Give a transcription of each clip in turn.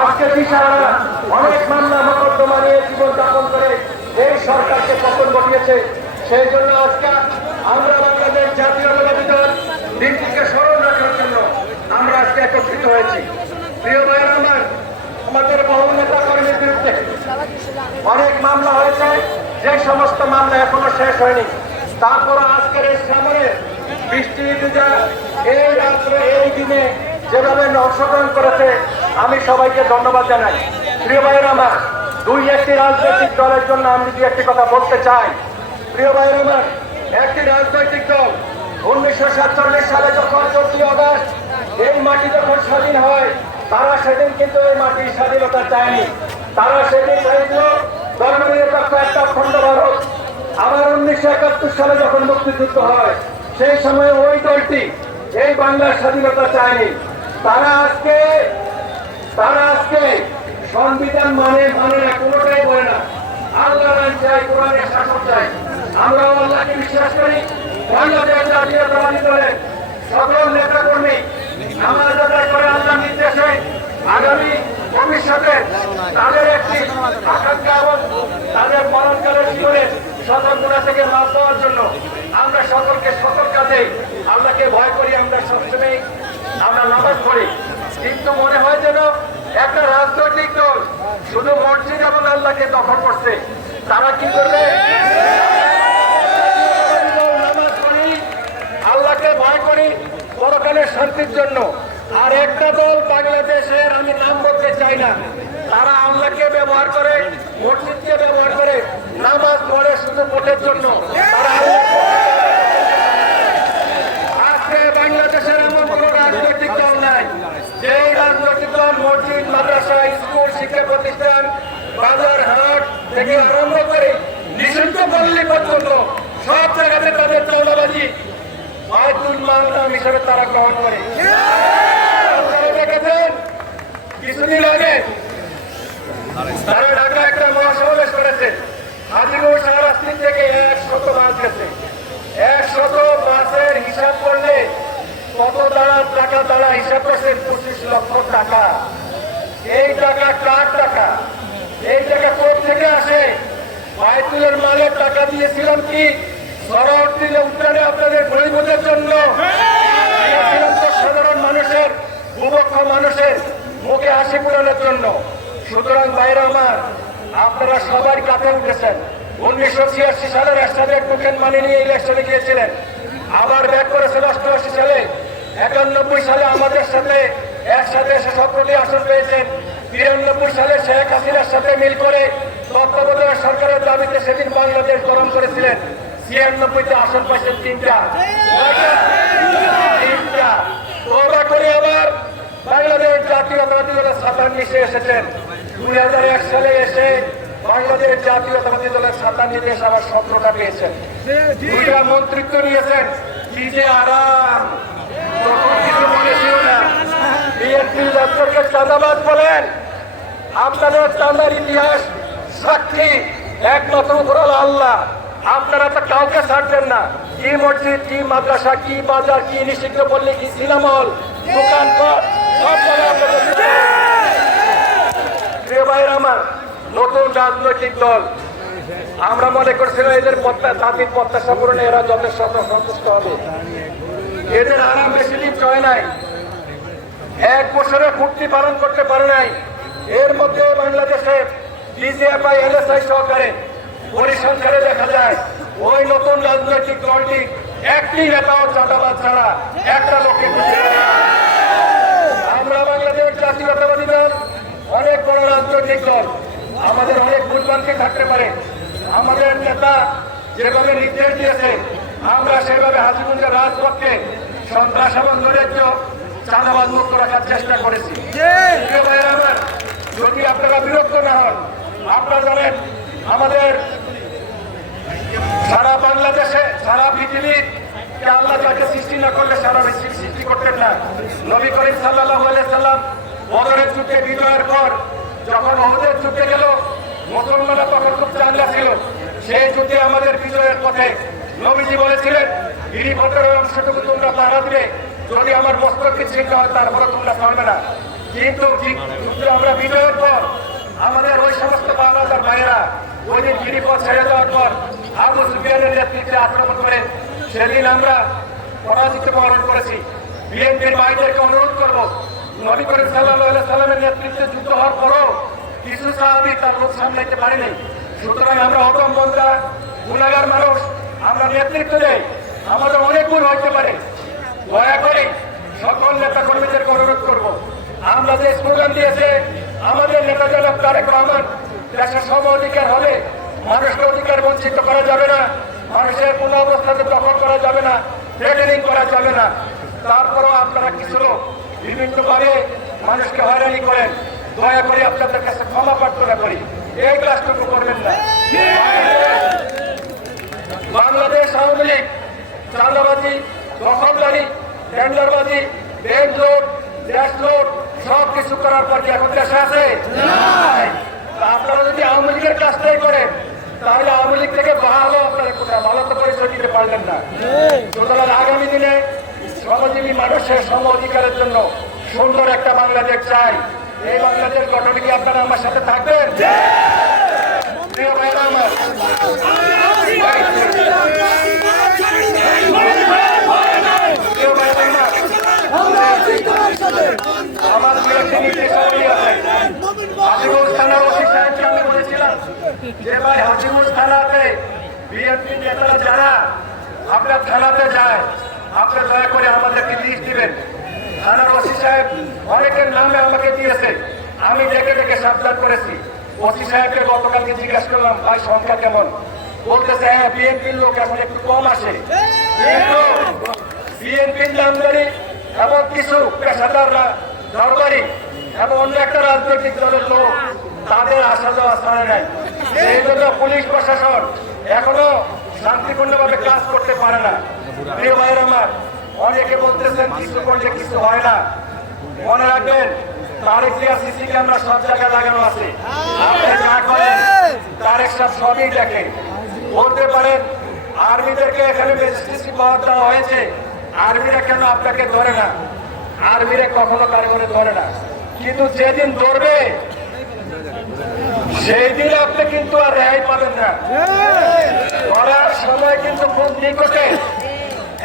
আজকে দিশাহারা অনেক মামলা মোকদ্দমা নিয়ে জীবনযাপন করে এই সরকারকে পতন ঘটিয়েছে। সেই জন্য আজকে আমরা বাংলাদেশ জাতীয়তাবাদী দল দিনটিকে স্মরণ রাখার জন্য আমরা আজকে একত্রিত হয়েছি। প্রিয় ভাইয়ের আমার, আমাদের বহু নেতা কর্মীর বিরুদ্ধে অনেক মামলা হয়েছে, যে সমস্ত মামলা এখনো শেষ হয়নি। তারপর আজকের এই সামনে বৃষ্টি ভিজা এই রাত্রে এই দিনে যেভাবে অংশগ্রহণ করেছে, আমি সবাইকে ধন্যবাদ জানাই। প্রিয় ভাইয়ের আমার, একটি রাজনৈতিক দলের জন্য আমি যদি একটি কথা বলতে চাই, প্রিয় ভাইয়ের আমার, একটি রাজনৈতিক দল 1947 সালে যখন 14 আগস্ট এই মাটি যখন স্বাধীন হয়, তারা সেদিন কিন্তু এই মাটির স্বাধীনতা চায়নি। তারা সেদিন চাইছিল ধর্মনিরপেক্ষ একটা অখণ্ড ভারত। আবার 1971 সালে যখন মুক্তিযুদ্ধ হয়, সেই সময় ওই দলটি এই বাংলার স্বাধীনতা চায়নি। তারা আজকে সংবিধান মানে না, কোনোটাই বলে না। আল্লাহ চাই, কোরআনের শাসন চাই। আমরা আল্লাহকে বিশ্বাস করি। বাংলাদেশ জাতীয়তাবাদী দলের সকল নেতা কর্মী নামাজ আদায় করে আল্লাহর নির্দেশে আগামী ভবিষ্যতে তাদের একটি আকাঙ্ক্ষা এবং তাদের মরণকালের জীবনে সকল গুণা থেকে মাফ পাওয়ার জন্য আমরা সকলকে সকল কাজে আল্লাহকে ভয় করি। আমরা সবসময় আমরা নামাজ পড়ি, কিন্তু মনে হয় যেন একটা রাজনৈতিক দল শুধু মসজিদ এবং আল্লাহকে দখল করছে। তারা কি করবে? নামাজ পড়ি, আল্লাহকে ভয় করি পরকালের শান্তির জন্য। আর একটা দল বাংলাদেশের, আমি নাম বলতে চাই না, তারা আল্লাহকে ব্যবহার করে, মসজিদকে ব্যবহার করে, নামাজ পড়ে শুধু ভোটের জন্য। তারা আজকে বাংলাদেশের এমন কোন রাজনৈতিক দল নাই যে রাজনৈতিক দল মসজিদ, মাদ্রাসা, স্কুল, শিক্ষা প্রতিষ্ঠান, বাজার হাট থেকে আরম্ভ করে নিষিদ্ধ পল্লী পর্যন্ত সব জায়গাতে তাদের চাঁদাবাজি বায়তুল মাল হিসেবে তারা গ্রহণ করে। দেখেছেন কিছুদিন আগে তারা ঢাকা একটা মহাসমাবেশ করেছে। হাজিগঞ্জ শাহরাস্তি থেকে 100 বাস গেছে। 100 বাসের হিসাব করলে কত টাকা তারা হিসাব করছে? 25 লক্ষ টাকা। এই টাকা কার টাকা? এই টাকা কোথা থেকে আসে? বায়তুলের মালের টাকা দিয়েছিলাম কি শরণার্থী উদ্যানে আপনাদের গরিবদের জন্য? সাধারণ মানুষের, ভূপক্ষ মানুষের মুখে হাসি পূরণের জন্য। সুতরাং বাইরে আমার, আপনারা সবাই কাছে উঠেছেন। 1986 সালের একসাথে টোকেন মানি নিয়ে ইলেকশনে গিয়েছিলেন, আবার ব্যাক করেছেন 88 সালে। 91 সালে আমাদের সাথে একসাথে এসে 17টি আসন পেয়েছেন। 93 সালে শেখ হাসিনার সাথে মিল করে তত্ত্বাবধায়ক সরকারের দাবিতে সেদিন বাংলাদেশ গরম করেছিলেন। 96তে আসন পাইছেন 3টা। তোবা করে আবার বাংলাদেশ জাতীয়তাবাদী দলের ছাতার নিচে এসেছেন। 2001 সালে এসে বাংলাদেশ জাতীয়তাবাদী দলের ছাতা নিতে এসে আবার 17টা পেয়েছেন। 2টা মন্ত্রিত্ব নিয়েছেন। কি যে আরাম, তখন কিছু মনে ছিল না। বিএনপি দপ্তরকে চাঁদাবাজ বলেন। আপনাদের চাঁদার ইতিহাস সাক্ষী একমাত্র উপরওয়ালা আল্লাহ। আপনারা তো কাউকে ছাড়বেন না। কি মসজিদ, কি মাদ্রাসা, কি বাজার, কি নিষিদ্ধ পল্লী, কি সিনেমা হল, দোকানপাট, সব জায়গায়। প্রিয় ভাইয়ের আমার, নতুন রাজনৈতিক দল, আমরা মনে করছিলাম এদের জাতির প্রত্যাশা পূরণে এরা যথেষ্ট সন্তুষ্ট হবে। এদের আরাম বেশি দিন চলে নাই। 1 বছরে ফুর্তি পালন করতে পারে নাই। এর মধ্যে বাংলাদেশে বিজেপি, এলএসআই সহকারে পরিসংখ্যানে দেখা যায় ওই নতুন রাজনৈতিক দলটি একটি নেতাও চাঁদাবাজ ছাড়া একটা লোককে খুঁজে। আমরা বাংলাদেশ জাতীয়তাবাদী দল অনেক বড় রাজনৈতিক দল, আমাদের অনেক ভুলভ্রান্তি থাকতে পারে। আমাদের নেতা যেভাবে নির্দেশ দিয়েছে, আমরা সেভাবে হাজীগঞ্জের রাজপথকে সন্ত্রাস এবং নৈরাজ্য, চাঁদাবাজ মুক্ত রাখার চেষ্টা করেছি। যদি আপনারা বিরক্ত না হন, আপনারা জানেন আমাদের সারা বাংলাদেশে, সারা পৃথিবীর আল্লাহ তাকে সৃষ্টি না করলে সারা পৃথিবী সৃষ্টি করতেন না। নবী করিম সাল্লাল্লাহু আলাইহি সাল্লাম বদরের যুদ্ধে বিজয়ের পর যখন উহুদের যুদ্ধে গেল, মুসলমানরা তখন খুব চাঙ্গা ছিল। সেই যুদ্ধে আমাদের বিজয়ের পথে নবীজি বলেছিলেন, গিরিপথের অংশটুকু তোমরা পাহারা দিবে, যদি আমার মস্তককে ছিন্ন হয় তারপরে তোমরা পারবে না। কিন্তু আমরা বিজয়ের পর আমাদের ওই সমস্ত বাংলাদেশের ভাইয়েরা ওই দিন গিরিপথ ছেড়ে দেওয়ার পর আবু সুফিয়ানের নেতৃত্বে আক্রমণ করে সেদিন আমরা পরাজিত বরণ করেছি। বিএনপির ভাইদেরকে অনুরোধ করব, নবী করিম সাল্লাল্লাহু আলাইহি সাল্লামের নেতৃত্বে যুদ্ধ হওয়ার পরও কিছু সাহাবী তার লোক সামলাইতে পারেনি। সুতরাং আমরা অদম্বন্ধা গুণাগার মানুষ, আমরা নেতৃত্ব দেই, আমাদের অনেক ভুল হইতে পারে। দয়া করে সকল নেতা কর্মীদেরকে অনুরোধ করব, আমরা যে স্লোগান দিয়েছে আমাদের নেতা জনাব তারেক রহমান, দেশের সম অধিকার হবে, মানুষের অধিকার বঞ্চিত করা যাবে না, মানুষের কোনো অবস্থাতে দখল করা যাবে না, থ্রেটেনিং করা যাবে না। তারপরও আপনারা কিছু লোক বিভিন্নভাবে মানুষকে হয়রানি করেন। দয়া করে আপনাদের কাছে ক্ষমা প্রার্থনা করি, এই কাজটুকু করবেন না। বাংলাদেশ আওয়ামী লীগ চাঁদাবাজি, দখলদারি, টেন্ডারবাজি, ব্যাংক লুট, গ্যাস লুট সব কিছু করার পর কি এখন দেশে আছে? আপনারা যদি আওয়ামী লীগের কাজটাই করেন তাহলে আওয়ামী লীগ থেকে ভালো আপনারা কোথায় ভালো তো পরিচয় দিতে পারলেন না। সুতরাং আগামী দিনে শ্রমজীবী মানুষের সম অধিকারের জন্য সুন্দর একটা বাংলাদেশ চাই। এই বাংলাদেশ গঠনে কি আপনারা আমার সাথে থাকবেন? প্রিয় ভাইরা আমার, আমার দু একটি নির্দেশাবলী আছে। হাজীগঞ্জ থানার ওসি সাহেবকে আমি বলেছিলাম যে ভাই হাজীগঞ্জ থানাতে বিএনপি নেতারা যারা আপনার থানাতে যায়, আপনি দয়া করে আমাদেরকে লিস্ট দিবেন। থানার ওসি সাহেব অনেকের নামে আমাকে দিয়েছে, আমি দেখে দেখে সাবধান করেছি। ওসি সাহেবকে গতকালকে জিজ্ঞাসা করলাম ভাই সংখ্যা কেমন, বলতেছে হ্যাঁ বিএনপির লোক এখন একটু কম আসে, কিন্তু বিএনপির নামদারি এবং কিছু পেশাদাররা দরবারি এবং অন্য একটা রাজনৈতিক দলের লোক তাদের আসা যাওয়া ছাড়ে নাই। সেই জন্য পুলিশ প্রশাসন এখনো শান্তিপূর্ণভাবে কাজ করতে পারে না। প্রিয় ভাইয়ের আমার, অনেকে বলতেছেন কিছু করলে কিছু হয় না। মনে রাখবেন তারেক জিয়া সিসি ক্যামেরা সব জায়গায় লাগানো আছে, আপনি যা করেন তারেক সব সবই দেখে। বলতে পারেন আর্মিদেরকে এখানে ম্যাজিস্ট্রেসি পাওয়ার দেওয়া হয়েছে, আর্মিরা কেন আপনাকে ধরে না? আর্মিরা কখনো কারিগরে ধরে না, কিন্তু যেদিন ধরবে সেই দিন আপনি কিন্তু আর রেহাই পাবেন না। ধরার সময় কিন্তু খুব নিকটে।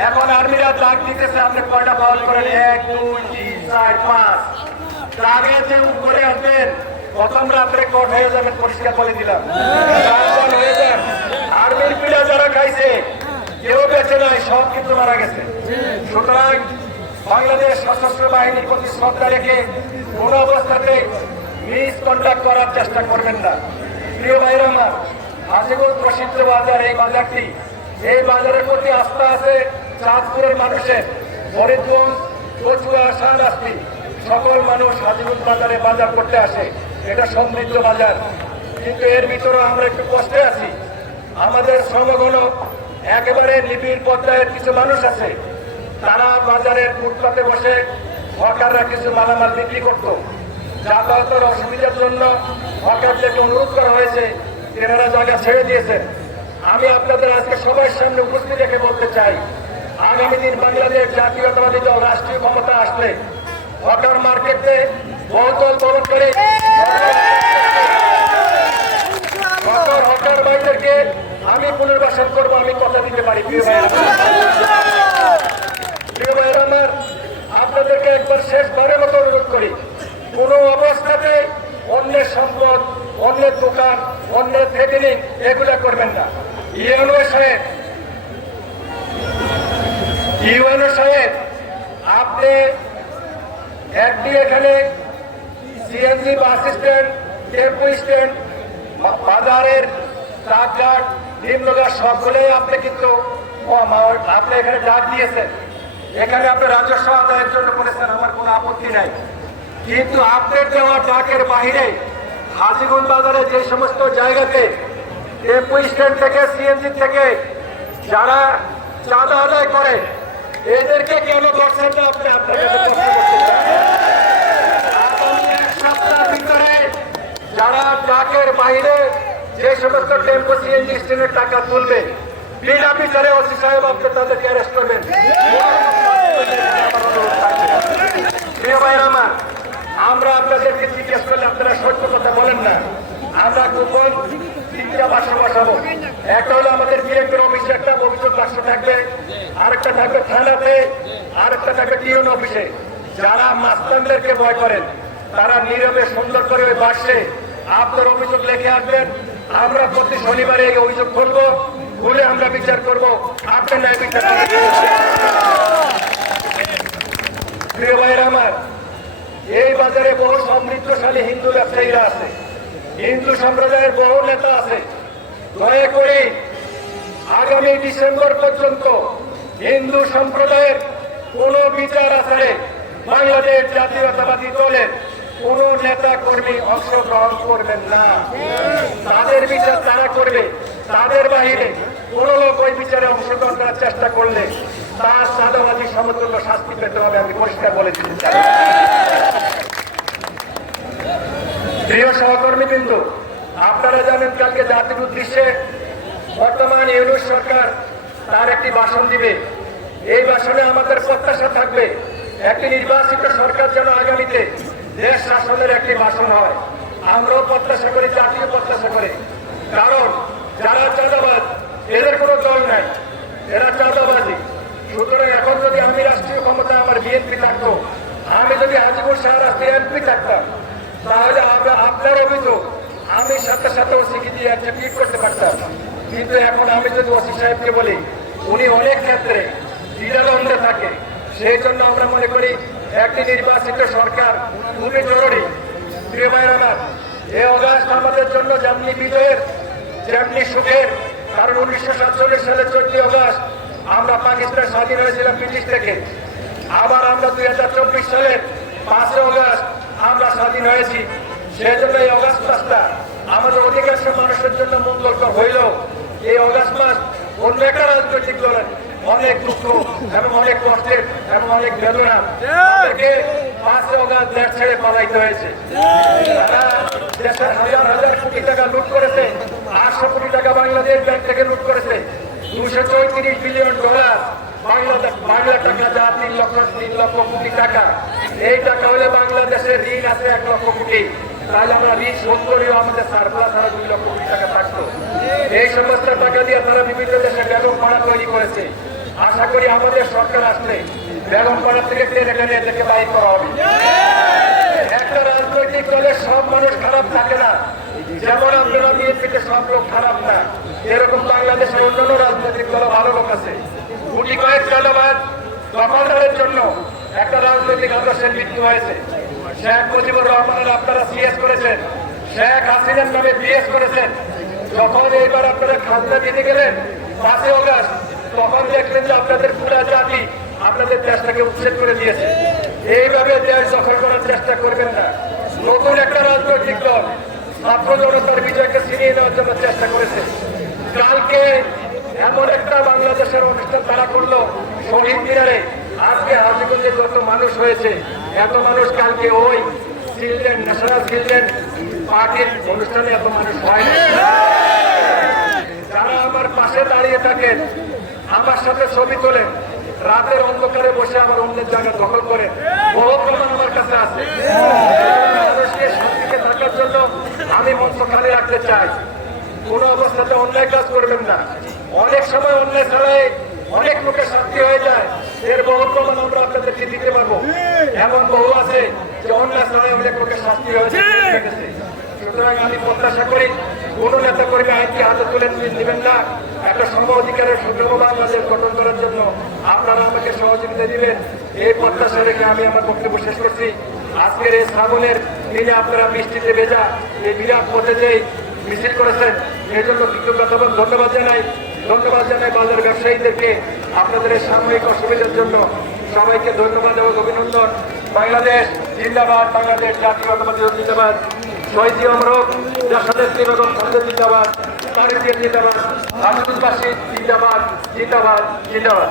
এখন আর্মিরা ডাক দিতেছে আপনি কয়টা পাওয়ার করেন, 1 2 3 4 5। আগে যে উপরে আসবেন প্রথম রাত্রে কোর্ট হয়ে যাবেন, পরিষ্কার করে দিলাম হয়ে যান। আর্মির পিলা যারা খাইছে কেউ বেঁচে নাই, সব কিন্তু মারা গেছে। সুতরাং বাংলাদেশ সশস্ত্র বাহিনীর প্রতি শ্রদ্ধা রেখে কোন অবস্থাতে মিসকন্ডাক্ট করার চেষ্টা করবেন না। প্রিয় ভাইরা আমার, হাজীগঞ্জ প্রসিদ্ধ বাজার, এই বাজারটি, এই বাজারের প্রতি আস্থা আছে চাঁদপুরের মানুষের। ফরিদগঞ্জ, কচুয়া, শাহরাস্তি সকল মানুষ হাজীগঞ্জ বাজারে বাজার করতে আসে, এটা সমৃদ্ধ বাজার। কিন্তু এর ভিতরে আমরা একটু কষ্টে আছি। আমাদের শ্রমঘন একেবারে নিবিড় পর্যায়ের কিছু মানুষ আছে, তারা বাজারের ফুটপাতে বসে হকাররা কিছু মালামাল বিক্রি করত। যাতায়াতের অসুবিধার জন্য হকারদেরকে অনুরোধ করা হয়েছে, তেনারা জায়গা ছেড়ে দিয়েছেন। আমি আপনাদের আজকে সবার সামনে উপস্থিত রেখে বলতে চাই, আগামী দিন বাংলাদেশ জাতীয়তাবাদী দল রাষ্ট্রীয় ক্ষমতা আসলে হকার মার্কেটে বহুদল দলন করে হকার ভাইদেরকে আমি পুনর্বাসন করবো, আমি কথা দিতে পারি। প্রিয় ভাইয়েরা আমার, আপনাদেরকে একবার শেষবারের মতো অনুরোধ করি, কোন অবস্থাতে অন্যের সম্পদ, অন্যের দোকান, অন্যের থ্রেটেনিং এগুলা করবেন না। ইউএনও সাহেব আপনি একটি এখানে CNG bus stand, tempo stand, বাজারের ট্রাকঘাট, নিম্নঘাট সবগুলোই আপনি কিন্তু আপনি এখানে ডাক দিয়েছেন, এখানে আপনি রাজস্ব আদায়ের জন্য করেছেন, আমার কোনো আপত্তি নাই। কিন্তু আপনার দেওয়া ডাকের বাহিরে হাজীগঞ্জ বাজারে যে সমস্ত জায়গাতে টেম্পো স্ট্যান্ড থেকে, সিএনজি থেকে যারা চাঁদা আদায় করে এদেরকে কেন করছেন না? আপনি আপনার এক সপ্তাহের ভিতরে যারা ডাকের বাইরে যে সমস্ত টেম্পো সিএনজি স্ট্যান্ডের টাকা তুলবে বিনা বিচারে ওসি সাহেব আপনি তাদেরকে অ্যারেস্ট করবেন। প্রিয় ভাইরা আমার, আমরা আপনাদেরকে জিজ্ঞেস করলে আপনারা সত্য কথা বলেন না। আমরা গোপন তিনটা বাক্স বসাবো। একটা হলো আমাদের ডিরেক্টর অফিসে একটা অভিযোগ বাক্স থাকবে, আরেকটা থাকবে থানাতে, আরেকটা থাকবে টিউন অফিসে। যারা মাস্তানদেরকে ভয় করেন তারা নীরবে সুন্দর করে ওই বাক্সে আপনার অভিযোগ লিখে আসবেন। আমরা প্রতি শনিবারে এই অভিযোগ করবো, বলে আমরা বিচার করব। আপনার ন্যায় বিচার প্রিয় ভাইয়ের আমার, এই বাজারে বহু সমৃদ্ধশালী হিন্দু ব্যবসায়ীরা আছে, হিন্দু সম্প্রদায়ের বহু নেতা আছে। দয়া করে আগামী ডিসেম্বর পর্যন্ত হিন্দু সম্প্রদায়ের কোন বিচার আচারে বাংলাদেশ জাতীয়তাবাদী দলের কোন নেতা কর্মী অংশগ্রহণ করবেন না। তাদের বিচার তারা করবে, তাদের বাহিরে কোন লোক ওই বিচারে অংশগ্রহণ করার চেষ্টা করলে তার চাঁদাবাজি সমতুল্য শাস্তি পেতে হবে, আমি পরিষ্কার বলে দিতে চাই। প্রিয় সহকর্মীবৃন্দ, আপনারা জানেন কালকে জাতির উদ্দেশ্যে বর্তমান ইউনূস সরকার তার একটি ভাষণ দিবে। এই ভাষণে আমাদের প্রত্যাশা থাকবে একটি নির্বাচিত সরকার যেন আগামীতে দেশ শাসনের একটি ভাষণ হয়। আমরাও প্রত্যাশা করি, জাতীয় প্রত্যাশা করি। কারণ যারা চাঁদাবাজ এদের কোনো দল নাই, এরা চাঁদাবাজি। সুতরাং এখন যদি আমি রাষ্ট্রীয় ক্ষমতা আমার বিএনপি থাকতো, আমি যদি হাজিপুর শাহ রাষ্ট্রীয় এমপি থাকতাম, তাহলে আমরা আপনার অভিযোগ আমি সাথে সাথে ওসিকে দিয়ে ঠিক করতে পারতাম। কিন্তু এখন আমি যদি ওসি সাহেবকে বলি, উনি অনেক ক্ষেত্রে দ্বিধাদ্বন্দ্বে থাকে। সেই জন্য আমরা মনে করি একটি নির্বাচিত সরকার খুবই জরুরি। প্রিয় ভাইয়ের আমার, এই অগাস্ট আমাদের জন্য যেমনি বিজয়ের যেমনি সুখের। কারণ 1947 সালের 14 অগাস্ট আমরা পাকিস্তান স্বাধীন হয়েছিলাম ব্রিটিশ থেকে। আবার আমরা 2024 সালের 5 অগাস্ট আমরা স্বাধীন হয়েছি। সেই জন্য এই অগাস্ট মাসটা আমাদের অধিকাংশ মানুষের জন্য মঙ্গলকর হইল। এই অগাস্ট মাস অন্য একটা রাজনৈতিক দলের অনেক দুঃখ এবং অনেক কষ্টের এবং অনেক বেদনা, তাদেরকে 5 অগাস্ট দেশ ছেড়ে পালাইতে হয়েছে। তারা দেশের হাজার হাজার কোটি টাকা লুট করেছে, 800 কোটি টাকা বাংলাদেশ ব্যাংক থেকে লুট করেছে, 234 বিলিয়ন ডলার বাংলা টাকা, যা 3 লক্ষ কোটি টাকা। এই টাকা হলে বাংলাদেশের ঋণ আছে 1 লক্ষ কোটি। তাহলে আমরা ঋণ শোধ করেও আমাদের সারপ্লাস আরো 2 লক্ষ কোটি টাকা থাকতো। এই সমস্ত টাকা দিয়ে তারা বিভিন্ন দেশে বেগম পাড়া তৈরি করেছে। আশা করি আমাদের সরকার আসলে বেগম পাড়া থেকে টেনে টেনে এদেরকে বাইর করা হবে। একটা রাজনৈতিক দলের সব মানুষ খারাপ থাকে না, যেমন আপনারা বিএনপিতে সব লোক খারাপ না, এরকম বাংলাদেশের অন্যান্য রাজনৈতিক দল ভালো লোক আছে। গুটি কয়েক চাঁদাবাজ দখলদারের জন্য একটা রাজনৈতিক আদর্শের মৃত্যু হয়েছে। শেখ মুজিবুর রহমানের আপনারা সিএস করেছেন, শেখ হাসিনার নামে বিএস করেছেন। যখন এইবার আপনারা খাজনা দিতে গেলেন 5 অগাস্ট, তখন দেখলেন যে আপনাদের পুরা জাতি আপনাদের দেশটাকে উচ্ছেদ করে দিয়েছে। এইভাবে দেশ দখল করার চেষ্টা করবেন না। নতুন একটা রাজনৈতিক দল ছাত্র জনতার বিজয়কে ছিনিয়ে নেওয়ার জন্য চেষ্টা করেছে। কালকে এমন একটা বাংলাদেশের অনুষ্ঠান তারা করলো শহীদ মিনারে। আজকে হাজিগঞ্জে যত মানুষ হয়েছে, এত মানুষ কালকে ওই চিলড্রেন ন্যাশনাল চিলড্রেন পার্টির অনুষ্ঠানে এত মানুষ হয় না। যারা আমার পাশে দাঁড়িয়ে থাকেন, আমার সাথে ছবি তোলেন, রাতের অন্ধকারে বসে আমার অন্যের জায়গা দখল করে, বহু প্রমাণ আমার কাছে আছে। মানুষকে শান্তিতে থাকার জন্য আমি মঞ্চ খালি রাখতে চাই। কোন অবস্থাতে অন্যায় কাজ করবেন না। অনেক সময় অন্যায় ছাড়াই অনেক লোকের শান্তি হয়ে যায়, এর বহু প্রমাণ আমরা আপনাদেরকে দিতে পারবো। এমন বহু আছে যে অন্যায় ছাড়াই অনেক লোকের শান্তি হয়েছে। সুতরাং আমি প্রত্যাশা করি কোন নেতা কর্মী আইনকে হাতে তুলে নেবেন না। একটা সম অধিকারের সুযোগ বাংলাদেশ গঠন করার জন্য আপনারা আমাকে সহযোগিতা দিবেন, এই প্রত্যাশা রেখে আমি আমার বক্তব্য শেষ করছি। আজকের এই শ্রাবণের দিনে আপনারা বৃষ্টিতে ভেজা এই বিরাট পথে যে মিছিল করেছেন, এই জন্য কৃতজ্ঞতা এবং ধন্যবাদ জানাই। বাজার ব্যবসায়ীদেরকে আপনাদের এই সাময়িক অসুবিধার জন্য সবাইকে ধন্যবাদ এবং অভিনন্দন। বাংলাদেশ জিন্দাবাদ, বাংলাদেশ জাতীয়তাবাদী জিন্দাবাদ, শহীদ অমরক দেশনেত্রী বেগম খালেদা জিন্দাবাদ, তারেক জিয়া জিন্দাবাদ, আব্দুল বাসিদ জিন্দাবাদ, জিন্দাবাদ, জিন্দাবাদ।